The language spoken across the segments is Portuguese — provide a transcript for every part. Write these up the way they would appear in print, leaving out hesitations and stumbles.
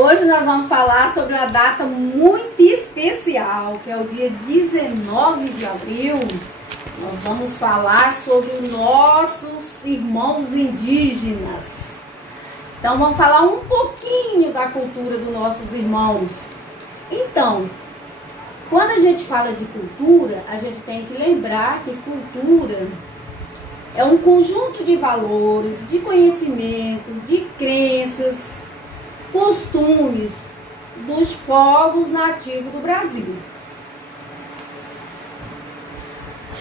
Hoje nós vamos falar sobre uma data muito especial, que é o dia 19 de abril. Nós vamos falar sobre os nossos irmãos indígenas. Então vamos falar um pouquinho da cultura dos nossos irmãos. Então, quando a gente fala de cultura, a gente tem que lembrar que cultura é um conjunto de valores, de conhecimento, de crenças, costumes dos povos nativos do Brasil.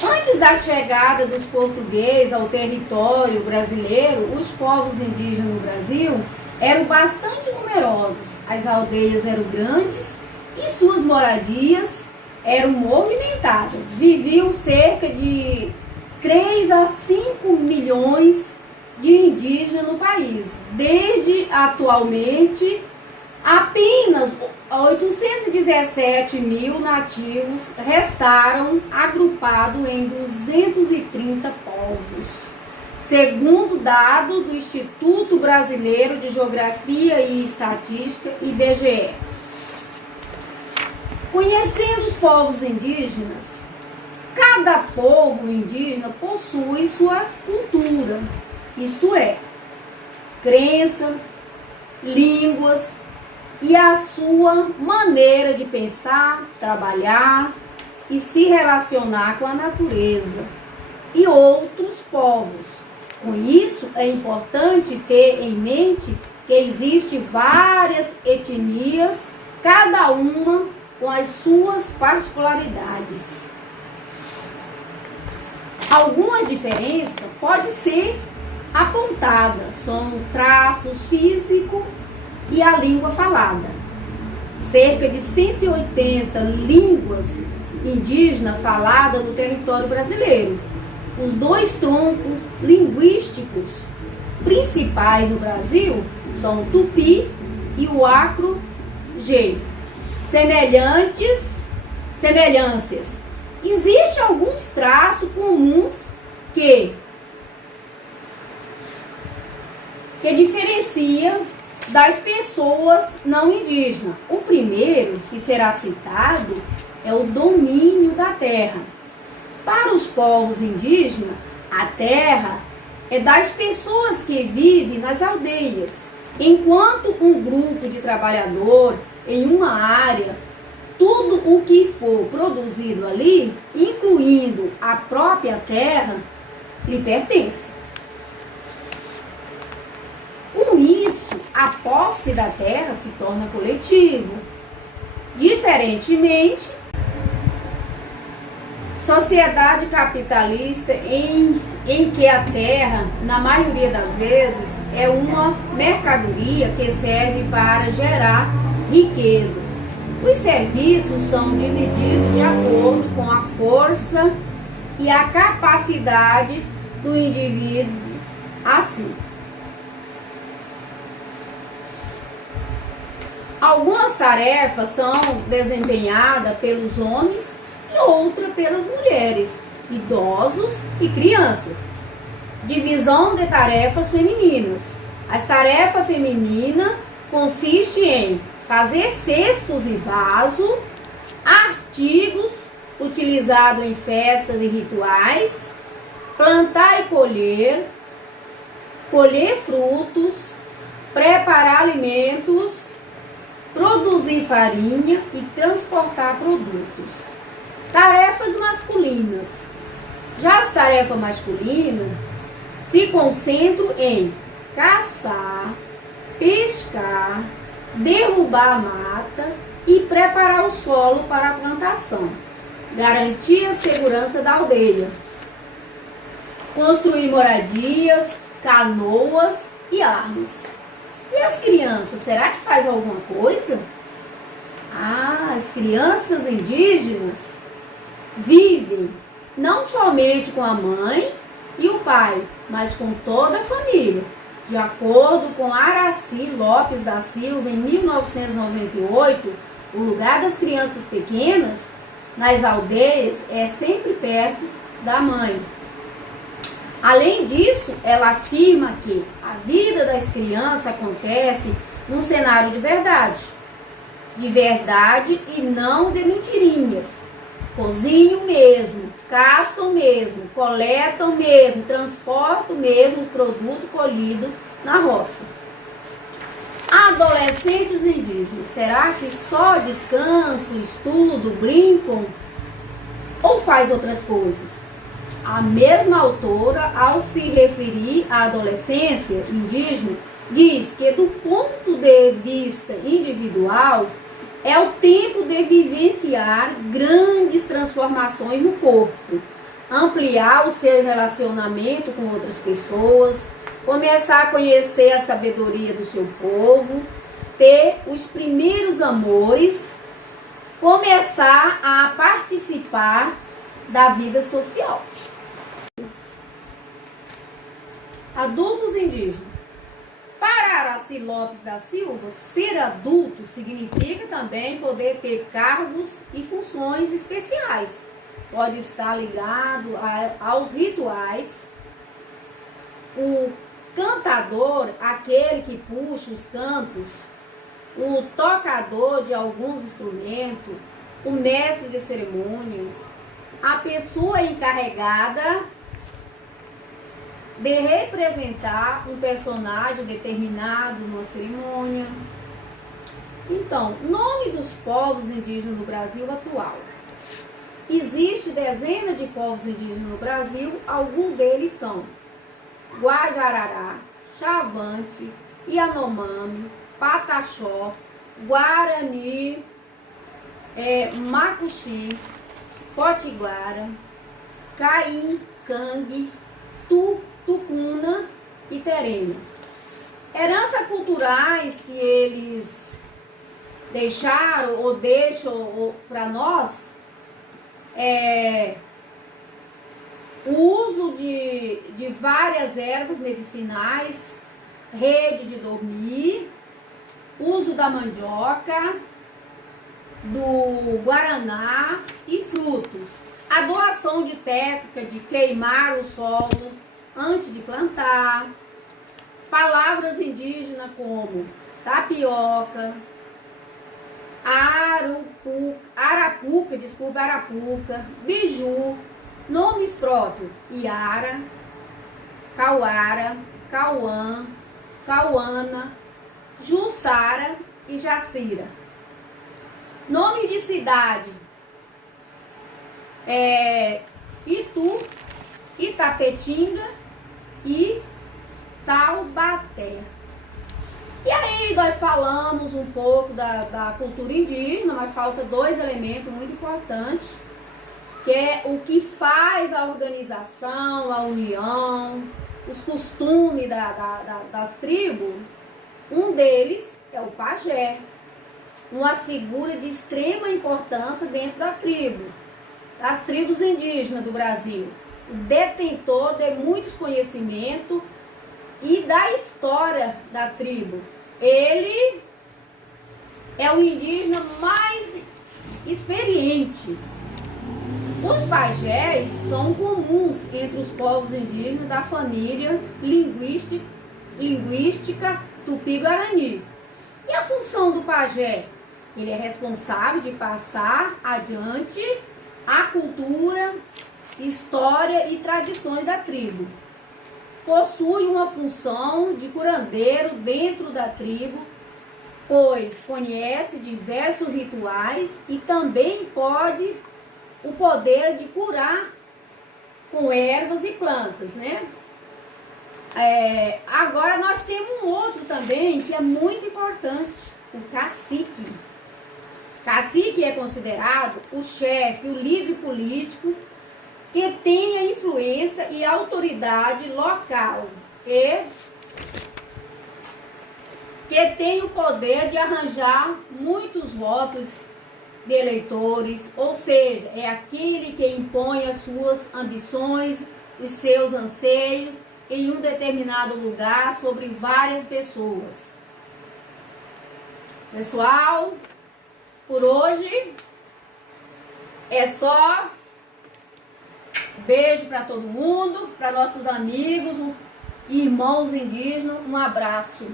Antes da chegada dos portugueses ao território brasileiro, os povos indígenas no Brasil eram bastante numerosos. As aldeias eram grandes e suas moradias eram movimentadas. Viviam cerca de 3 a 5 milhões de indígenas no país. Desde atualmente, apenas 817 mil nativos restaram agrupados em 230 povos, segundo dados do Instituto Brasileiro de Geografia e Estatística, IBGE. Conhecendo os povos indígenas, cada povo indígena possui sua cultura, isto é, crença, línguas e a sua maneira de pensar, trabalhar e se relacionar com a natureza e outros povos. Com isso, é importante ter em mente que existem várias etnias, cada uma com as suas particularidades. Algumas diferenças podem ser apontadas, são traços físicos e a língua falada. Cerca de 180 línguas indígenas faladas no território brasileiro. Os dois troncos linguísticos principais no Brasil são o tupi e o acro-G. Semelhanças. Existem alguns traços comuns que diferencia das pessoas não indígenas. O primeiro que será citado é o domínio da terra. Para os povos indígenas, a terra é das pessoas que vivem nas aldeias, enquanto um grupo de trabalhador em uma área, tudo o que for produzido ali, incluindo a própria terra, lhe pertence. Com isso, a posse da terra se torna coletiva. Diferentemente, sociedade capitalista em que a terra, na maioria das vezes, é uma mercadoria que serve para gerar riquezas. Os serviços são divididos de acordo com a força e a capacidade do indivíduo assim. Algumas tarefas são desempenhadas pelos homens e outras pelas mulheres, idosos e crianças. Divisão de tarefas femininas. As tarefas femininas consistem em fazer cestos e vasos, artigos utilizados em festas e rituais, plantar e colher frutos, preparar alimentos, produzir farinha e transportar produtos. Tarefas masculinas. Já as tarefas masculinas se concentram em caçar, pescar, derrubar a mata e preparar o solo para a plantação. Garantir a segurança da aldeia. Construir moradias, canoas e armas. E as crianças, será que faz alguma coisa? As crianças indígenas vivem não somente com a mãe e o pai, mas com toda a família. De acordo com Araci Lopes da Silva, em 1998, o lugar das crianças pequenas nas aldeias é sempre perto da mãe. Além disso, ela afirma que a vida das crianças acontece num cenário de verdade e não de mentirinhas. Cozinham mesmo, caçam mesmo, coletam mesmo, transportam mesmo os produtos colhidos na roça. Adolescentes indígenas, será que só descansam, estudam, brincam ou faz outras coisas? A mesma autora, ao se referir à adolescência indígena, diz que do ponto de vista individual, é o tempo de vivenciar grandes transformações no corpo, ampliar o seu relacionamento com outras pessoas, começar a conhecer a sabedoria do seu povo, ter os primeiros amores, começar a participar da vida social. Adultos indígenas. Para Araci Lopes da Silva, ser adulto significa também poder ter cargos e funções especiais. Pode estar ligado aos rituais. O cantador, aquele que puxa os cantos, o tocador de alguns instrumentos, o mestre de cerimônias, a pessoa encarregada de representar um personagem determinado numa cerimônia. Então, nome dos povos indígenas no Brasil atual. Existe dezenas de povos indígenas no Brasil, alguns deles são Guajarará, Chavante, Yanomami, Pataxó, Guarani, Macuxi, Potiguara, Caim, Cangue, Tucuna e Terena. Heranças culturais que eles deixaram ou deixam para nós o uso de várias ervas medicinais, rede de dormir, uso da mandioca, do guaraná e frutos. A doação de técnica de queimar o solo antes de plantar. Palavras indígenas como tapioca, arapuca, biju, nomes próprios, Iara, Cauara, Cauã, Cauana, Jussara e Jacira. Nome de cidade, Itu, Itapetinga e Taubaté. E aí nós falamos um pouco da cultura indígena, mas falta dois elementos muito importantes, que é o que faz a organização, a união, os costumes das tribos. Um deles é o pajé, uma figura de extrema importância dentro da tribo, das tribos indígenas do Brasil, detentor de muitos conhecimentos e da história da tribo. Ele é o indígena mais experiente. Os pajés são comuns entre os povos indígenas da família linguística Tupi-Guarani. E a função do pajé? Ele é responsável de passar adiante a cultura, história e tradições da tribo. Possui uma função de curandeiro dentro da tribo, pois conhece diversos rituais e também pode o poder de curar com ervas e plantas, né? Agora nós temos um outro também que é muito importante, o cacique. Cacique é considerado o chefe, o líder político que tem a influência e autoridade local e que tem o poder de arranjar muitos votos de eleitores, ou seja, é aquele que impõe as suas ambições, os seus anseios em um determinado lugar sobre várias pessoas. Pessoal, por hoje é só. Beijo para todo mundo, para nossos amigos, irmãos indígenas, um abraço.